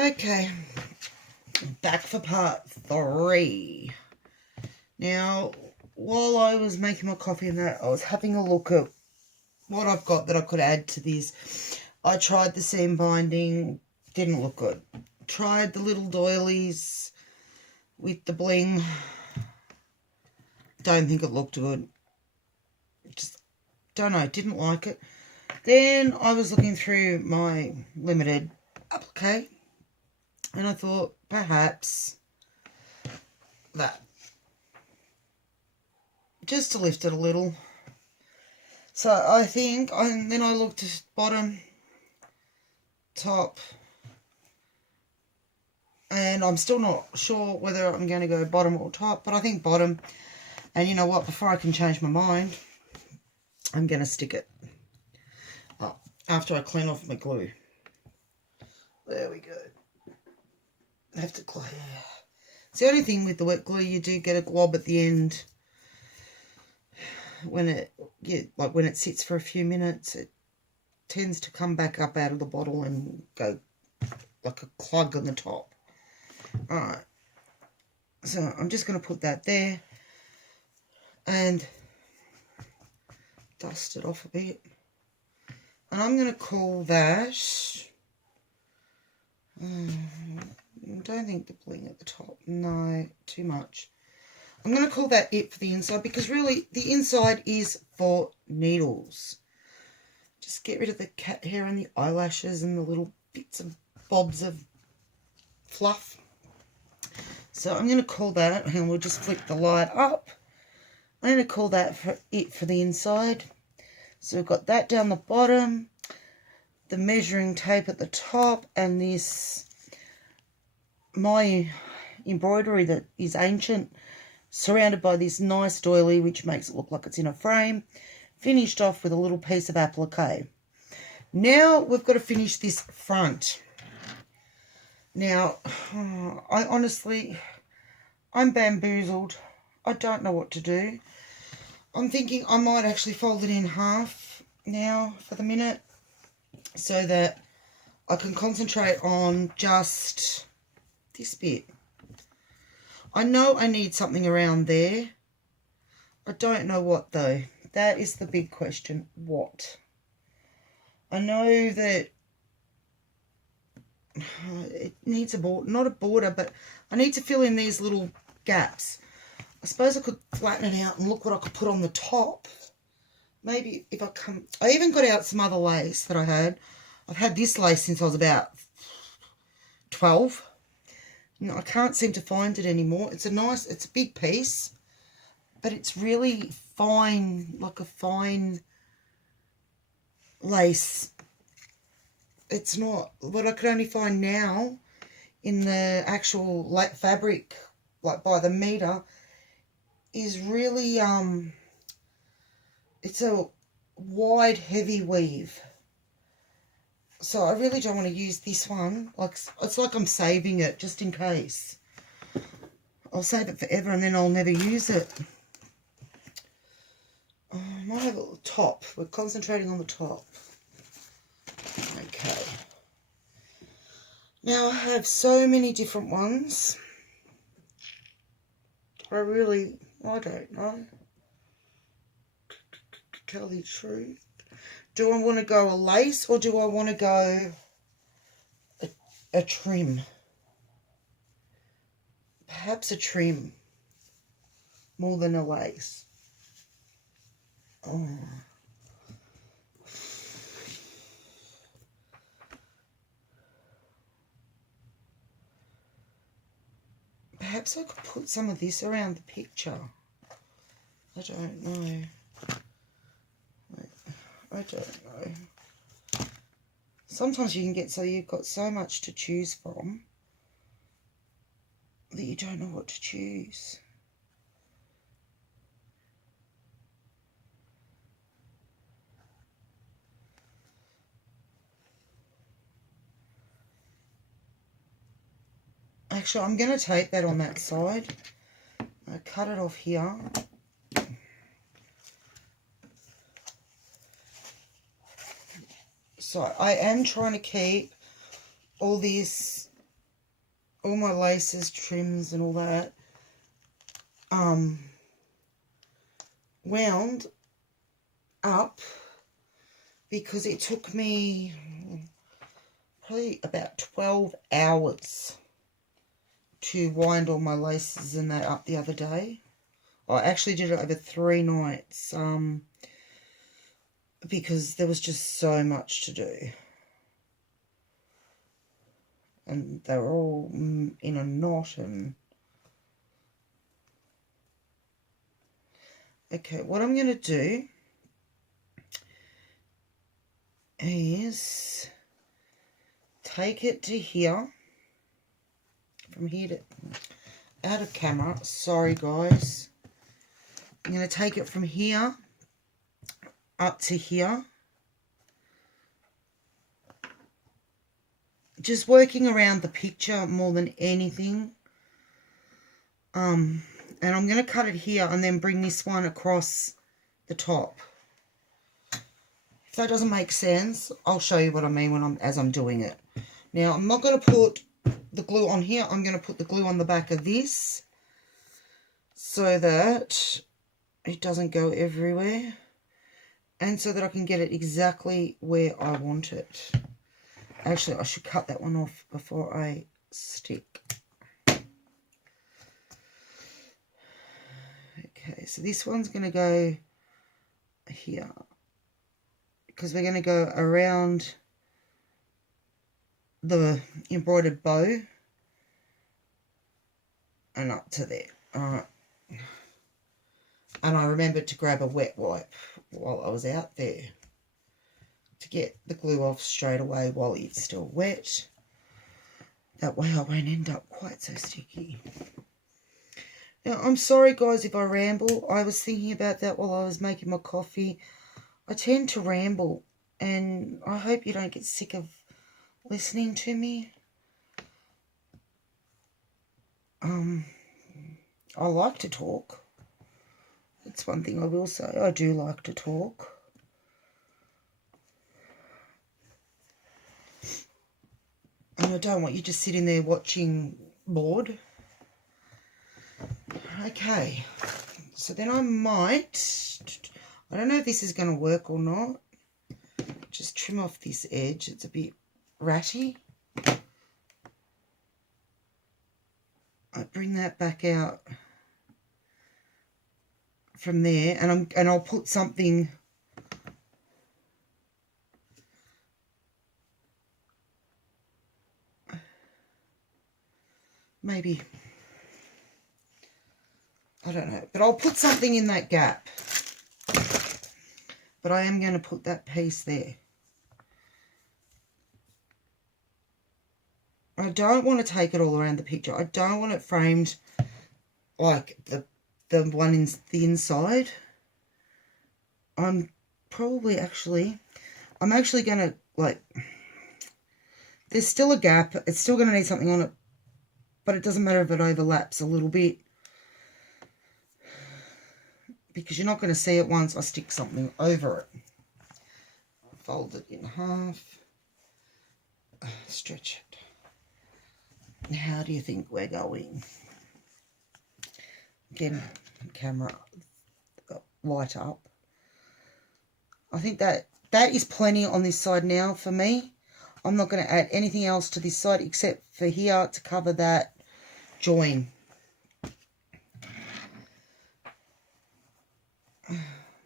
Okay, back for part 3. Now, while I was making my coffee and that, I was having a look at what I've got that I could add to this. I tried the seam binding, didn't look good. Tried the little doilies with the bling, don't think it looked good. Just, don't know, didn't like it. Then I was looking through my limited applique, and I thought, perhaps that. Just to lift it a little. So I think, and then I looked at bottom, top, and I'm still not sure whether I'm going to go bottom or top, but I think bottom. And you know what, before I can change my mind, I'm going to stick it up after I clean off my glue. There we go. I have to glue. It's the only thing with the wet glue, you do get a glob at the end. When it sits for a few minutes, it tends to come back up out of the bottle and go like a clog on the top. Alright, so I'm just going to put that there and dust it off a bit. And I'm going to call that, I don't think the bling at the top, no, too much. I'm going to call that it for the inside, because really the inside is for needles. Just get rid of the cat hair and the eyelashes and the little bits and bobs of fluff. So I'm going to call that, and we'll just flick the light up. I'm going to call that for it for the inside. So we've got that down the bottom, the measuring tape at the top, and this, my embroidery that is ancient, surrounded by this nice doily which makes it look like it's in a frame, finished off with a little piece of applique. Now we've got to finish this front. Now, I'm bamboozled. I don't know what to do. I'm thinking I might actually fold it in half now for the minute, so that I can concentrate on just this bit. I know I need something around there. I don't know what though. That is the big question. What? I know that it needs a border, not a border, but I need to fill in these little gaps. I suppose I could flatten it out and look what I could put on the top. Maybe if I even got out some other lace that I had. I've had this lace since I was about 12. No, I can't seem to find it anymore. It's a big piece, but it's really fine, like a fine lace. It's not what I could only find now in the actual fabric, like by the meter, is really, it's a wide, heavy weave. So I really don't want to use this one. Like, it's like I'm saving it just in case. I'll save it forever and then I'll never use it. I might have a little top. We're concentrating on the top. Okay. Now I have so many different ones. I don't know. To tell the truth. Do I want to go a lace or do I want to go a trim? Perhaps a trim more than a lace. Oh. Perhaps I could put some of this around the picture. I don't know. I don't know. Sometimes you can get so you've got so much to choose from that you don't know what to choose. Actually, I'm going to tape that on that side. I cut it off here. So I am trying to keep all this all my laces, trims and all that wound up because it took me probably about 12 hours to wind all my laces and that up the other day. I actually did it over 3 nights because there was just so much to do. And they were all in a knot and... Okay, what I'm going to do is take it to here, from here to out of camera, sorry guys. I'm going to take it from here up to here, just working around the picture more than anything. And I'm going to cut it here and then bring this one across the top. If that doesn't make sense, I'll show you what I mean as I'm doing it. Now, I'm not going to put the glue on here. I'm going to put the glue on the back of this so that it doesn't go everywhere and so that I can get it exactly where I want it. Actually, I should cut that one off before I stick. Okay, so this one's going to go here because we're going to go around the embroidered bow and up to there. Alright. And I remembered to grab a wet wipe while I was out there to get the glue off straight away while it's still wet. That way I won't end up quite so sticky. Now, I'm sorry guys if I ramble. I was thinking about that while I was making my coffee. I tend to ramble and I hope you don't get sick of listening to me. I like to talk. That's one thing I will say. I do like to talk. And I don't want you just sitting there watching bored. Okay. So then I don't know if this is going to work or not. Just trim off this edge. It's a bit ratty. I bring that back out from there, and I'll put something maybe, I don't know, but I'll put something in that gap. But I am going to put that piece there. I don't want to take it all around the picture. I don't want it framed like the one in the inside. I'm actually going to, like, there's still a gap. It's still going to need something on it, but it doesn't matter if it overlaps a little bit, because you're not going to see it once I stick something over it. Fold it in half, stretch it. How do you think we're going? Again, camera light up. I think that is plenty on this side now for me. I'm not going to add anything else to this side except for here to cover that join.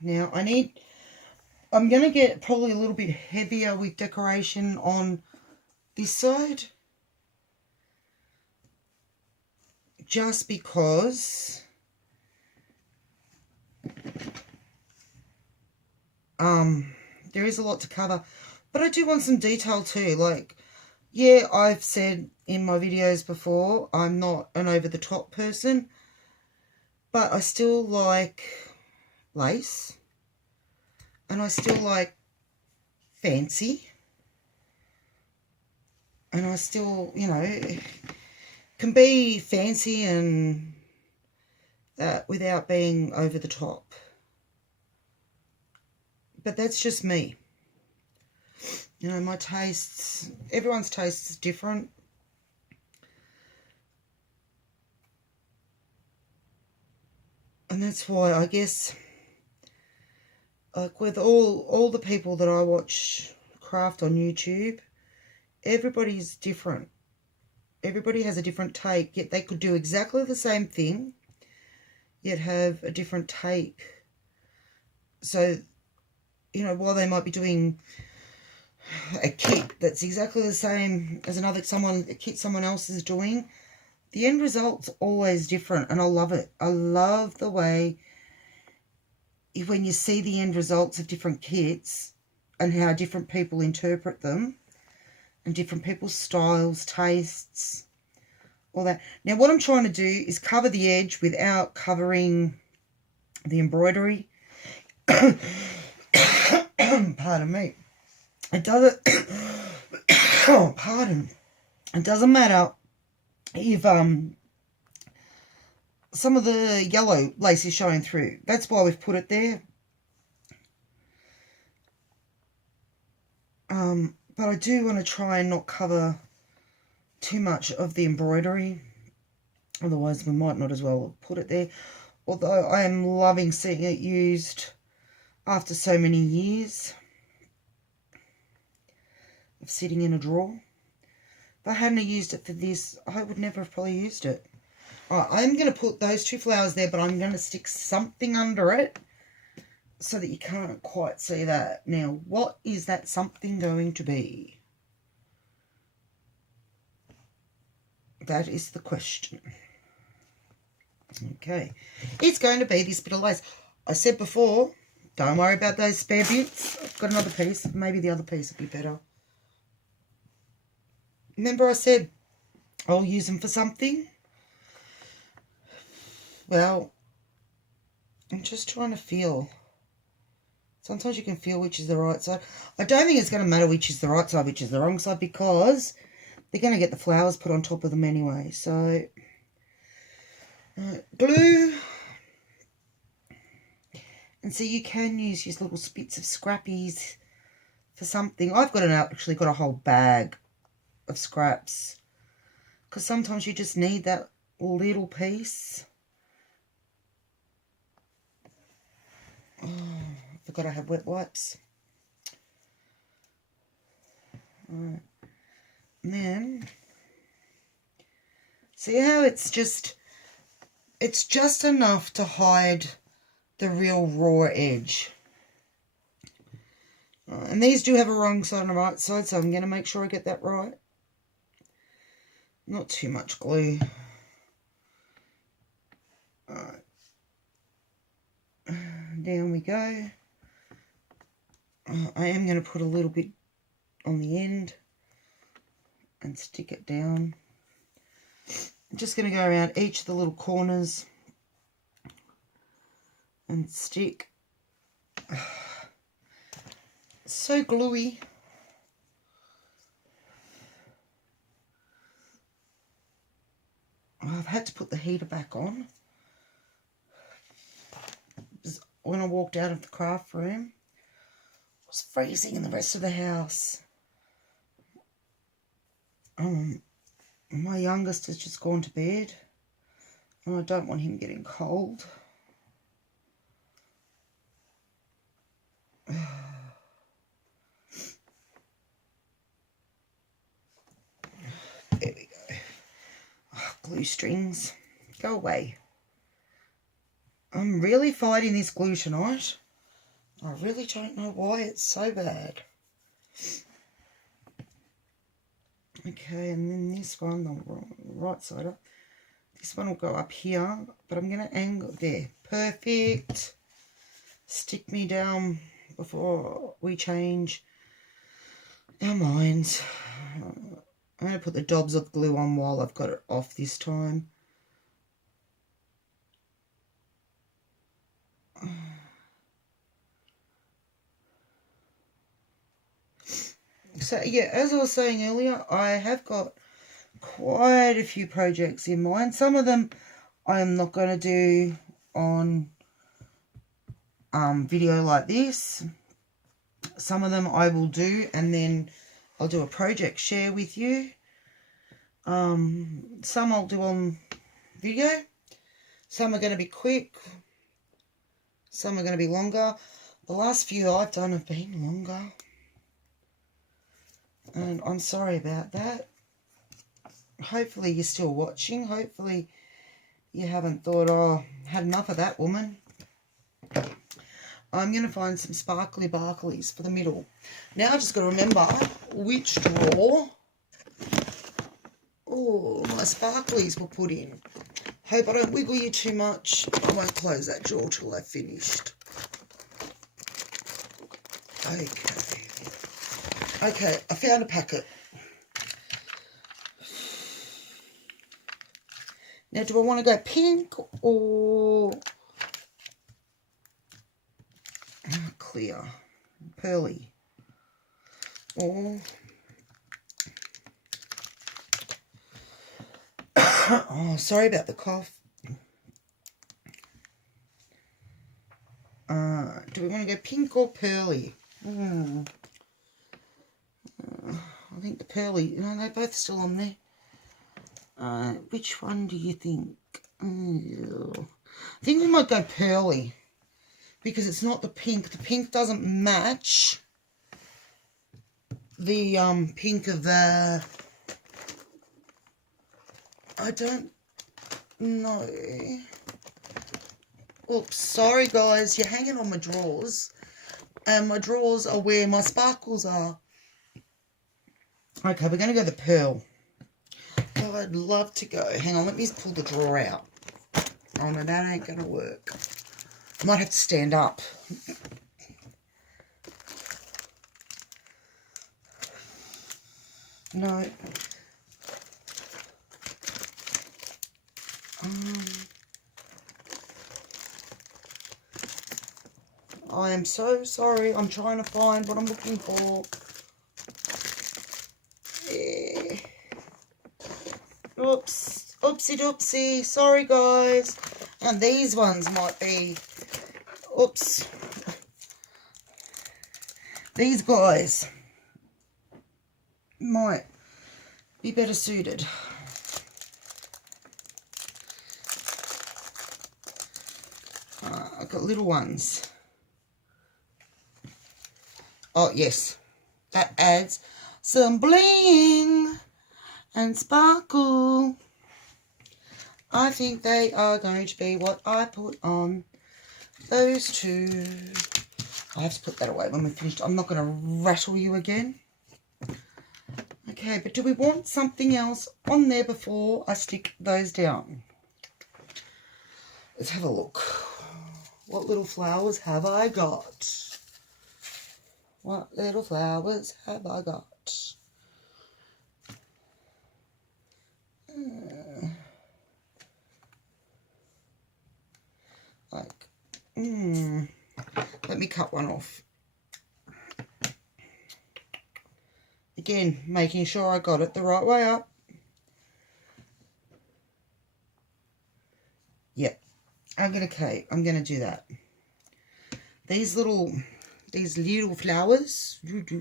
Now I'm going to get probably a little bit heavier with decoration on this side, just because there is a lot to cover, but I do want some detail too. Like, yeah, I've said in my videos before, I'm not an over-the-top person, but I still like lace, and I still like fancy, and I still, you know, can be fancy and without being over the top. But that's just me. You know, my tastes, everyone's taste is different. And that's why I guess, like with all the people that I watch craft on YouTube, everybody's different. Everybody has a different take, yet they could do exactly the same thing, yet have a different take. So, you know, while they might be doing a kit that's exactly the same as a kit someone else is doing, the end result's always different, and I love it. I love the way when you see the end results of different kits and how different people interpret them and different people's styles, tastes, all that. Now, what I'm trying to do is cover the edge without covering the embroidery. Pardon me. It doesn't... oh, pardon. It doesn't matter if some of the yellow lace is showing through. That's why we've put it there. But I do want to try and not cover too much of the embroidery. Otherwise, we might not as well put it there. Although I am loving seeing it used after so many years of sitting in a drawer. If I hadn't used it for this, I would never have probably used it. Alright, I'm going to put those two flowers there, but I'm going to stick something under it so that you can't quite see that. Now, what is that something going to be? That is the question. Okay, it's going to be this bit of lace. I said before, don't worry about those spare bits. I've got another piece. Maybe the other piece will be better. Remember I said I'll use them for something? Well, I'm just trying to feel. Sometimes you can feel which is the right side. I don't think it's going to matter which is the right side, which is the wrong side, because they're going to get the flowers put on top of them anyway. So, glue. And so you can use these little bits of scrappies for something. I've actually got a whole bag of scraps, because sometimes you just need that little piece. Oh, I forgot I had wet wipes. Alright. And then, see how it's just enough to hide the real raw edge. And these do have a wrong side and a right side, so I'm going to make sure I get that right. Not too much glue. Alright. Down we go. I am going to put a little bit on the end and stick it down. I'm just going to go around each of the little corners and stick. So gluey. I've had to put the heater back on. When I walked out of the craft room, it was freezing in the rest of the house. My youngest has just gone to bed, and I don't want him getting cold. There we go. Oh, glue strings, go away. I'm really fighting this glue tonight. I really don't know why it's so bad. Okay, and then this one, the right side up. This one will go up here, but I'm going to angle there. Perfect. Stick me down before we change our minds. I'm going to put the dobs of glue on while I've got it off this time. So yeah, as I was saying earlier, I have got quite a few projects in mind. Some of them I am not going to do on video like this. Some of them I will do, and then I'll do a project share with you. Some I'll do on video. Some are going to be quick. Some are going to be longer. The last few I've done have been longer. And I'm sorry about that. Hopefully you're still watching. Hopefully you haven't thought, oh, had enough of that woman. I'm going to find some sparkly barklies for the middle. Now I've just got to remember which drawer my sparklies were put in. Hope I don't wiggle you too much. I won't close that drawer till I've finished. Okay, I found a packet. Now, do I want to go pink or clear, pearly? Or oh, sorry about the cough. Do we want to go pink or pearly? I think the pearly, they're both still on there. Which one do you think? I think we might go pearly because it's not the pink. The pink doesn't match the pink of the... I don't know. Oops, sorry guys, you're hanging on my drawers. And my drawers are where my sparkles are. Okay, we're going to go the pearl. Oh, I'd love to go. Hang on, let me pull the drawer out. Oh no, that ain't going to work. I might have to stand up. No. I am so sorry. I'm trying to find what I'm looking for. Yeah. Oops. Oopsie doopsie. Sorry, guys. And these ones might be... Oops. These guys might be better suited. I've got little ones. Oh, yes. That adds some bling and sparkle. I think they are going to be what I put on those two. I have to put that away when we're finished. I'm not going to rattle you again. Okay, but do we want something else on there before I stick those down? Let's have a look. What little flowers have I got? What little flowers have I got? Let me cut one off. Again, making sure I got it the right way up. Yep. I'm going to do that. These little flowers,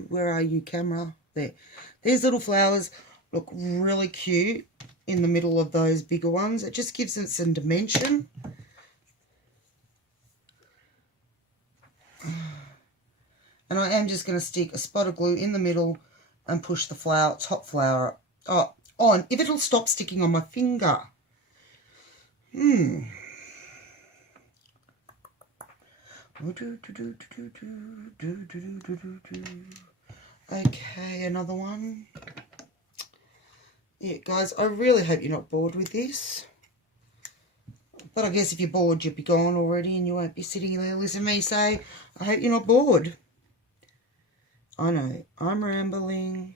where are you, camera? There. These little flowers look really cute in the middle of those bigger ones. It just gives it some dimension. And I am just going to stick a spot of glue in the middle and push the top flower on. If it'll stop sticking on my finger. Okay, another one. Yeah, guys, I really hope you're not bored with this. But I guess if you're bored, you'll be gone already and you won't be sitting there listening to me say, I hope you're not bored. I know, I'm rambling.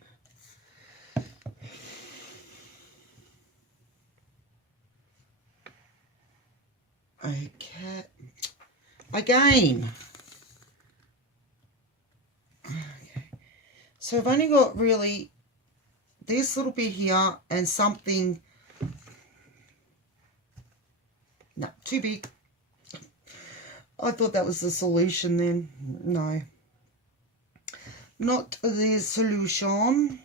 Okay. Again. Okay. So I've only got really this little bit here and something. No, too big. I thought that was the solution then. No. Not the solution.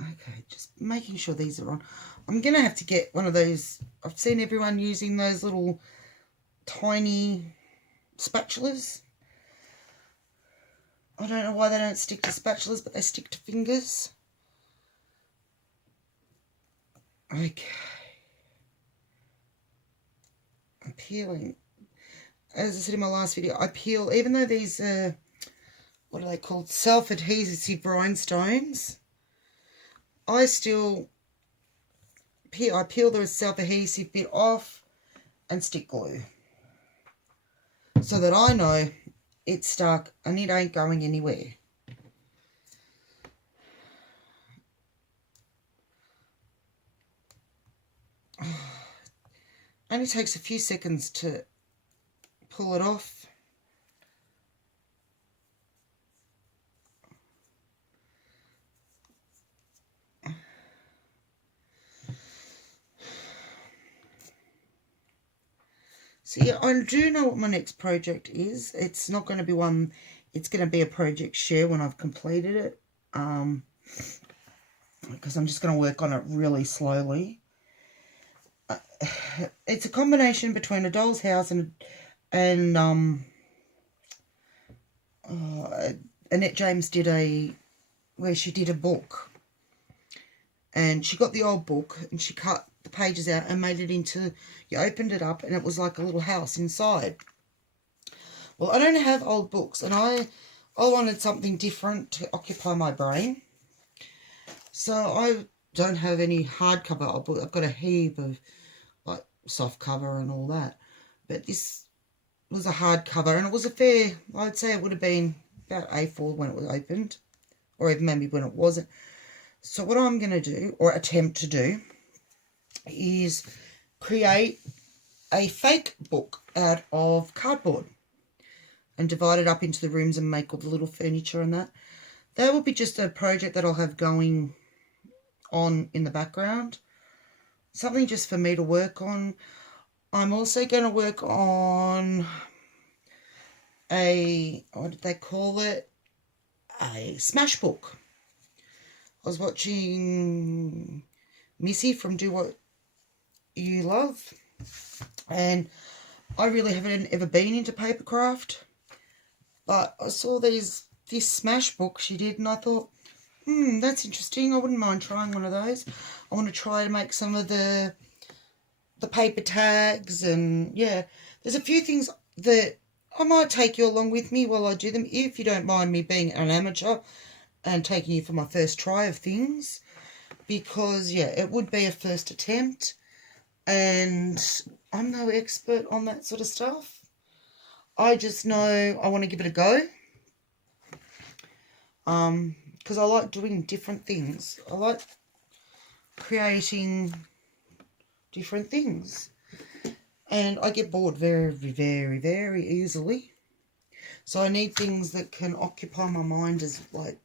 Okay, just making sure these are on. I'm going to have to get one of those. I've seen everyone using those little tiny spatulas. I don't know why they don't stick to spatulas, but they stick to fingers. Okay. I'm peeling. As I said in my last video, I peel, even though these are, what are they called? Self-adhesive rhinestones. I still peel. I peel the self-adhesive bit off and stick glue. So that I know it's stuck and it ain't going anywhere. Only takes a few seconds to pull it off. So yeah, I do know what my next project is. It's not going to be one, it's going to be a project share when I've completed it. Because I'm just going to work on it really slowly. It's a combination between a doll's house and Annette James did where she did a book. And she got the old book and she cut the pages out and made it into, you opened it up and it was like a little house inside. Well, I don't have old books and I wanted something different to occupy my brain. So I don't have any hardcover old books. I've got a heap of like soft cover and all that. But this was a hardcover and it was a fair, I'd say it would have been about A4 when it was opened. Or even maybe when it wasn't. So what I'm going to do, or attempt to do, is create a fake book out of cardboard and divide it up into the rooms and make all the little furniture and that. That will be just a project that I'll have going on in the background. Something just for me to work on. I'm also going to work on what did they call it? A smash book. I was watching Missy from Do What You Love, and I really haven't ever been into papercraft, but I saw this smash book she did, and I thought, that's interesting. I wouldn't mind trying one of those. I want to try to make some of the paper tags, and yeah, there's a few things that I might take you along with me while I do them, if you don't mind me being an amateur and taking you for my first try of things, because yeah, it would be a first attempt and I'm no expert on that sort of stuff. I just know I want to give it a go, because I like doing different things. I like creating different things, and I get bored very, very, very easily. So I need things that can occupy my mind, as like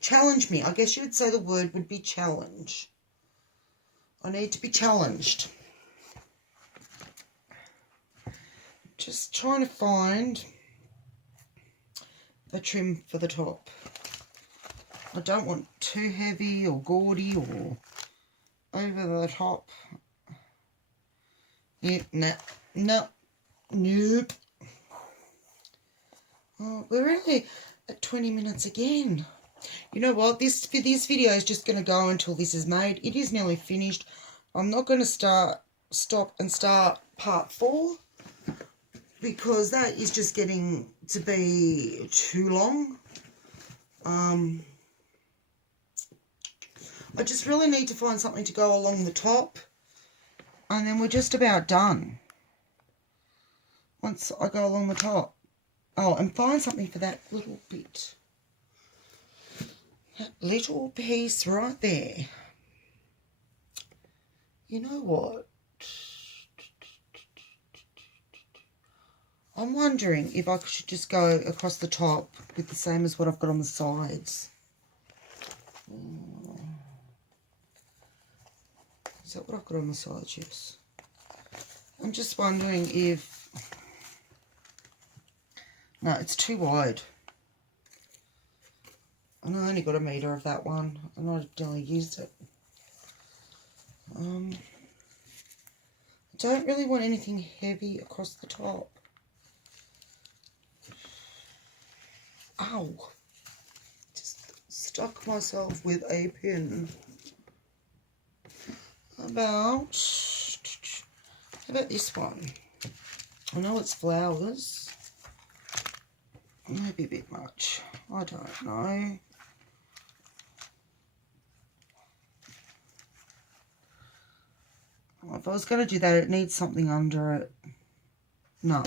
challenge me. I guess you would say the word would be challenge. I need to be challenged. Just trying to find a trim for the top. I don't want too heavy or gaudy or over the top. Yep, nope. Oh, we're only at 20 minutes again. You know what? This video is just going to go until this is made. It is nearly finished. I'm not going to stop and start part 4, because that is just getting to be too long. I just really need to find something to go along the top, and then we're just about done. Once I go along the top. Oh, and find something for that little bit. That little piece right there. You know what? I'm wondering if I should just go across the top with the same as what I've got on the sides. Is that what I've got on the sides? Yes. I'm just wondering if... No, it's too wide. And I only got a metre of that one, and I only used it. I don't really want anything heavy across the top. Ow. Just stuck myself with a pin. How about this one? I know it's flowers. Maybe a bit much. I don't know. Well, if I was going to do that, it needs something under it. No.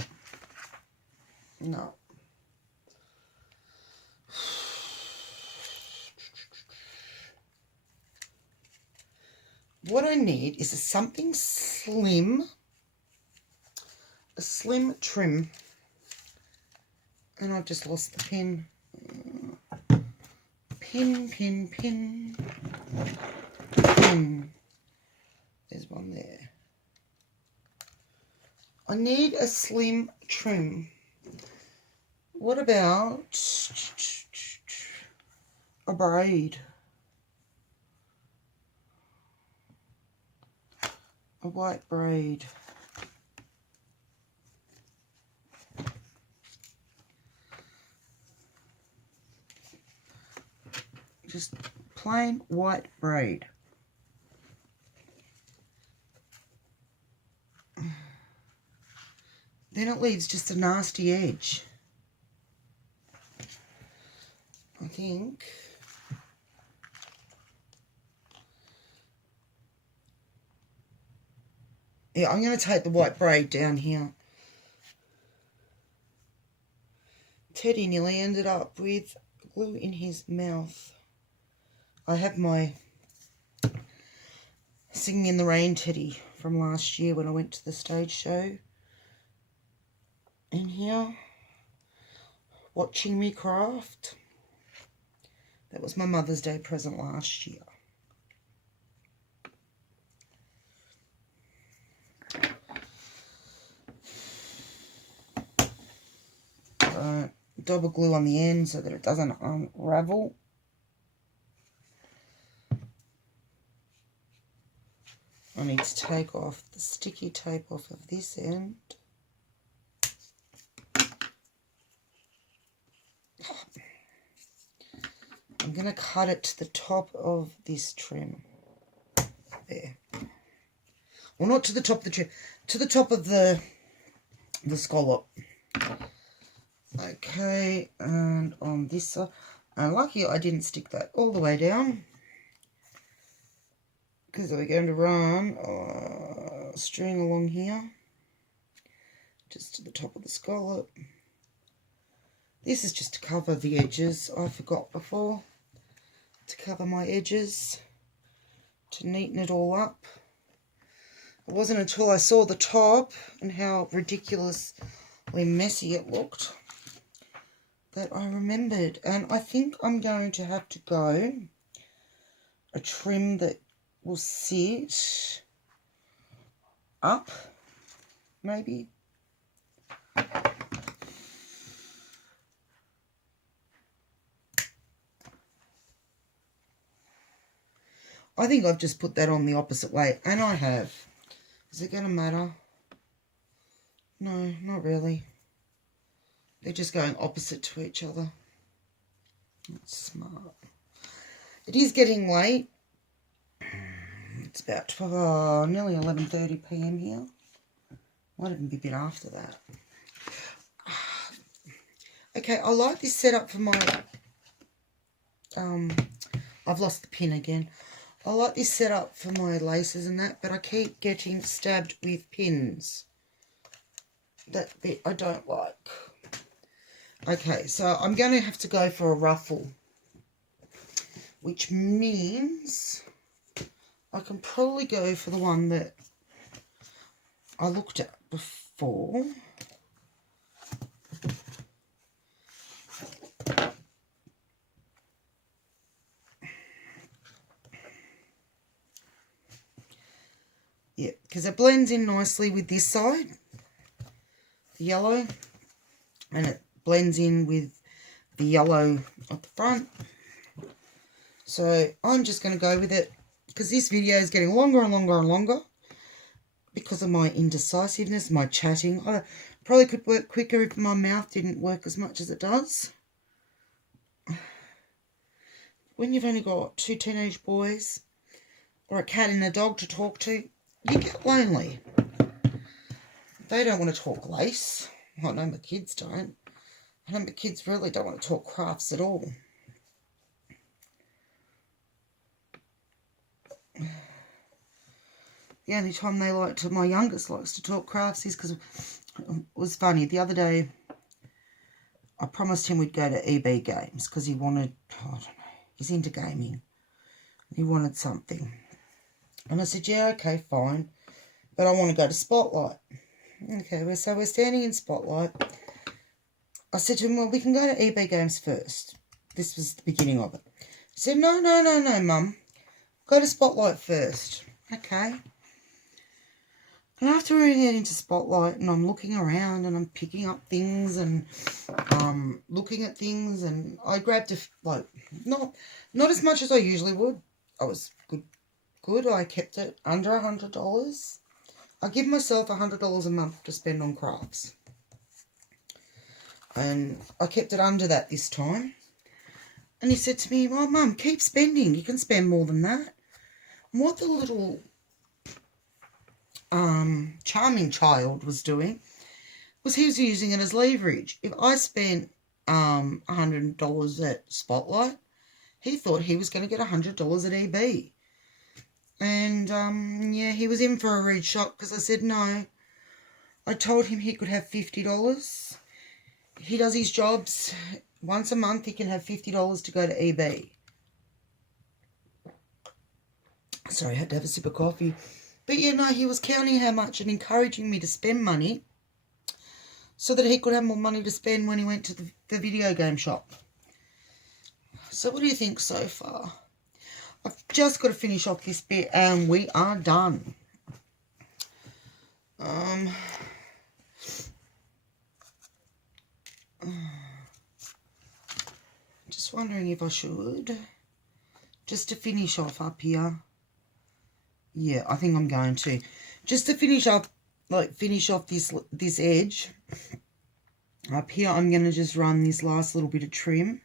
No. What I need is something slim, a slim trim. And I've just lost the pin. Pin, pin, pin. Pin. There's one there. I need a slim trim. What about a braid? A white braid. Just plain white braid. Then it leaves just a nasty edge. I think. Yeah, I'm going to take the white braid down here. Teddy nearly ended up with glue in his mouth. I have my Singing in the Rain teddy from last year when I went to the stage show. In here, watching me craft. That was my Mother's Day present last year. Double glue on the end so that it doesn't unravel. I need to take off the sticky tape off of this end. I'm going to cut it to the top of this trim. There. Well, not to the top of the trim, to the top of the scallop. Okay, and on this side, and lucky I didn't stick that all the way down, because we're going to run a string along here, just to the top of the scallop. This is just to cover the edges. I forgot before to cover my edges, to neaten it all up. It wasn't until I saw the top and how ridiculously messy it looked that I remembered. And I think I'm going to have to go a trim that will sit up, maybe. I think I've just put that on the opposite way, and I have. Is it going to matter? No, not really. They're just going opposite to each other. That's smart. It is getting late. It's about nearly 11:30 p.m. here. Might even be a bit after that. Okay, I like this setup for my... I've lost the pin again. I like this setup for my laces and that, but I keep getting stabbed with pins. That bit I don't like. Okay, so I'm going to have to go for a ruffle, which means I can probably go for the one that I looked at before. Yeah, because it blends in nicely with this side, the yellow, and it blends in with the yellow at the front. So I'm just going to go with it, because this video is getting longer and longer and longer because of my indecisiveness, my chatting. I probably could work quicker if my mouth didn't work as much as it does. when you've only got 2 teenage boys or a cat and a dog to talk to, you get lonely. They don't want to talk lace. I know my kids don't. I know my kids really don't want to talk crafts at all. The only time they like to, my youngest likes to talk crafts is because it was funny. The other day, I promised him we'd go to EB Games because he wanted, I don't know, he's into gaming. He wanted something. And I said, yeah, okay, fine. But I want to go to Spotlight. Okay, so we're standing in Spotlight. I said to him, well, we can go to EB Games first. This was the beginning of it. He said, no, Mum. Go to Spotlight first. Okay. And after we get into Spotlight and I'm looking around and I'm picking up things and looking at things, and I grabbed not as much as I usually would. I was good. I kept it under $100. I give myself $100 a month to spend on crafts. And I kept it under that this time. And he said to me, well, Mum, keep spending. You can spend more than that. And what the little charming child was doing was he was using it as leverage. If I spent $100 at Spotlight, he thought he was going to get $100 at EB. And, yeah, he was in for a rude shock because I said no. I told him he could have $50. He does his jobs once a month. He can have $50 to go to EB. Sorry, I had to have a sip of coffee. But, yeah, no, he was counting how much and encouraging me to spend money so that he could have more money to spend when he went to the video game shop. So what do you think so far? I've just got to finish off this bit and we are done. Just wondering if I should, just to finish off up here. Yeah, I think I'm going to. Just to finish off this edge. Up here, I'm going to just run this last little bit of trim.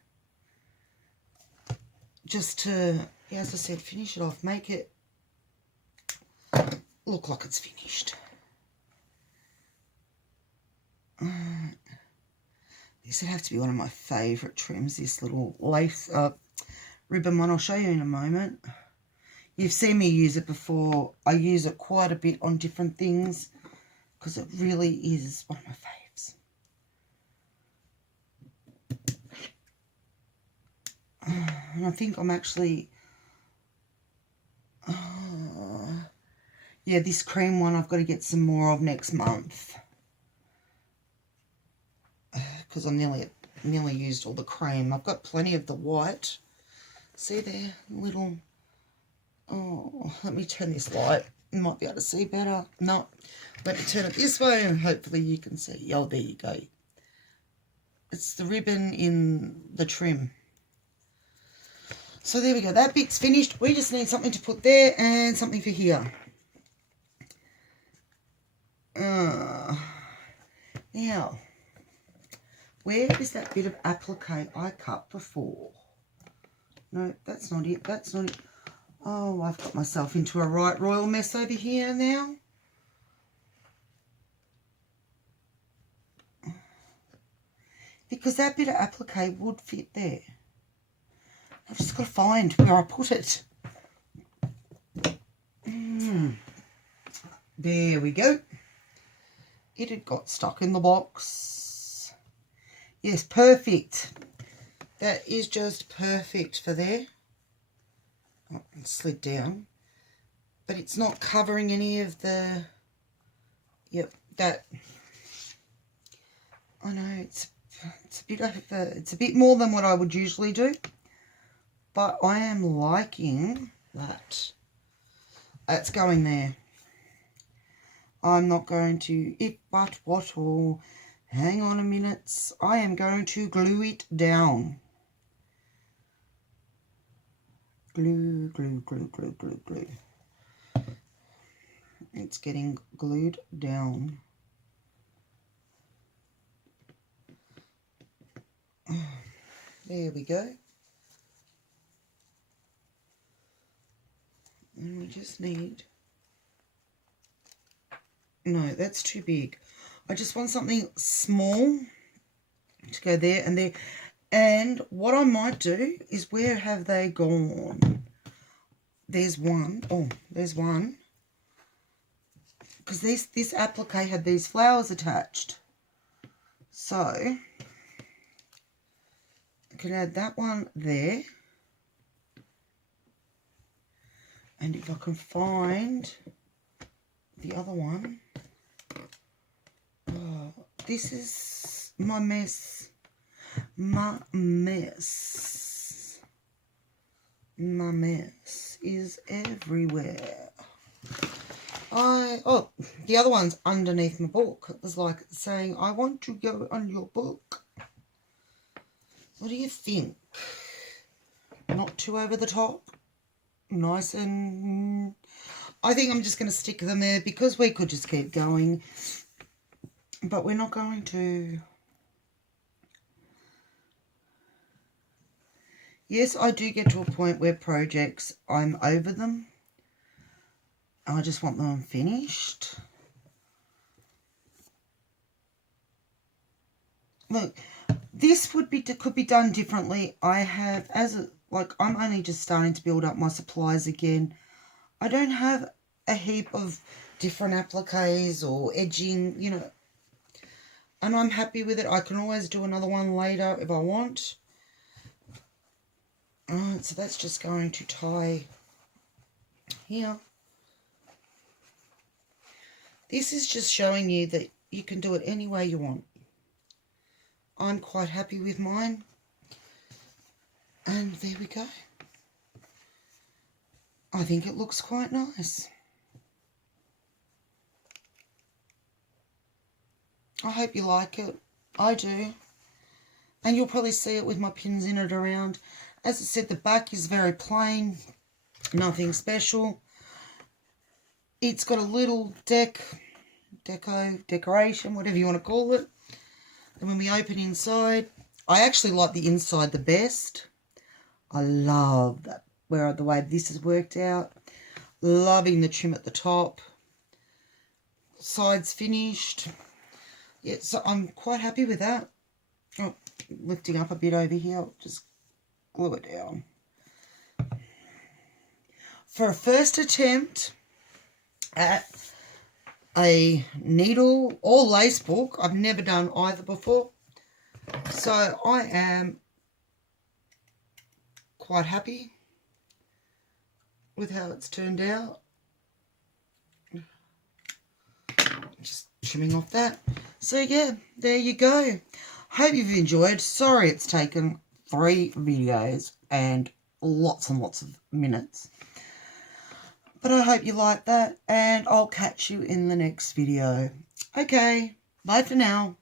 Just to, yeah, as I said, finish it off. Make it look like it's finished. This would have to be one of my favourite trims, this little lace ribbon one. I'll show you in a moment. You've seen me use it before. I use it quite a bit on different things because it really is one of my faves. And I think I'm actually, yeah, this cream one I've got to get some more of next month because I nearly used all the cream. I've got plenty of the white. See there, little. Oh, let me turn this light. You might be able to see better. No, let me turn it this way and hopefully you can see. Oh, there you go. It's the ribbon in the trim. So there we go. That bit's finished. We just need something to put there and something for here. Now, where is that bit of applique I cut before? No, that's not it. That's not it. Oh, I've got myself into a right royal mess over here now. Because that bit of applique would fit there. I've just got to find where I put it. There we go. It had got stuck in the box. Yes, perfect. That is just perfect for there. Oh, it slid down. But it's not covering any of the... Yep, that... I know, it's a bit more than what I would usually do. But I am liking that. That's going there. I'm not going to hang on a minute. I am going to glue it down. Glue, glue, glue, glue, glue, glue. It's getting glued down. There we go. And we just need, no, that's too big. I just want something small to go there and there. And what I might do is, where have they gone? There's one. Oh, there's one. Because this applique had these flowers attached. So I can add that one there. And if I can find the other one. Oh, this is my mess. My mess. My mess is everywhere. Oh, the other one's underneath my book. It was like saying, I want to go on your book. What do you think? Not too over the top? Nice and... I think I'm just going to stick them there because we could just keep going. But we're not going to. Yes, I do get to a point where projects, I'm over them. I just want them finished. Look, this could be done differently. I have, I'm only just starting to build up my supplies again. I don't have a heap of different appliques or edging, you know. And I'm happy with it. I can always do another one later if I want. Alright, so that's just going to tie here. This is just showing you that you can do it any way you want. I'm quite happy with mine. And there we go. I think it looks quite nice. I hope you like it. I do. And you'll probably see it with my pins in it around. As I said, the back is very plain. Nothing special. It's got a little decoration, whatever you want to call it. And when we open inside, I actually like the inside the best. I love that, the way this has worked out. Loving the trim at the top. Sides finished. Yeah, so I'm quite happy with that. Oh, lifting up a bit over here. I'll just glue it down. For a first attempt at a needle or lace book, I've never done either before, so I am quite happy with how it's turned out. Just trimming off that. So yeah, there you go. Hope you've enjoyed. Sorry it's taken 3 videos and lots of minutes. But I hope you like that, and I'll catch you in the next video. Okay, bye for now.